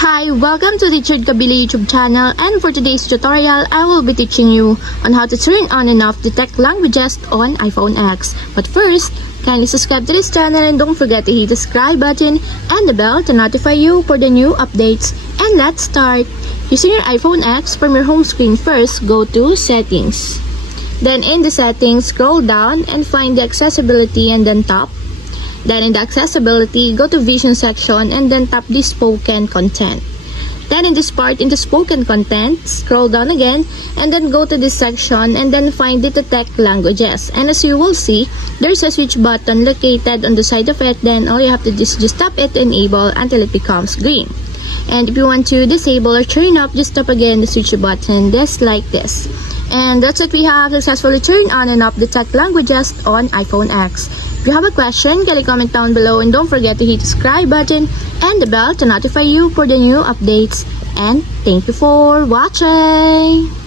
Hi, welcome to the Kabili YouTube channel, and for today's tutorial, I will be teaching you on how to turn on and off the tech languages on iPhone X. But first, kindly subscribe to this channel and don't forget to hit the subscribe button and the bell to notify you for the new updates. And let's start! Using your iPhone X, from your home screen first, go to Settings. Then in the settings, scroll down and find the accessibility and then tap. Then in the accessibility, go to vision section and then tap the spoken content. Then in this part, in the spoken content, scroll down again and then go to this section and then find the tech languages. And as you will see, there's a switch button located on the side of it. Then all you have to do is just tap it to enable until it becomes green. And if you want to disable or turn off, just tap again the switch button just like this. And that's it, we have successfully turned on and off the tech languages on iPhone X. If you have a question, can you comment down below and don't forget to hit the subscribe button and the bell to notify you for the new updates. And thank you for watching!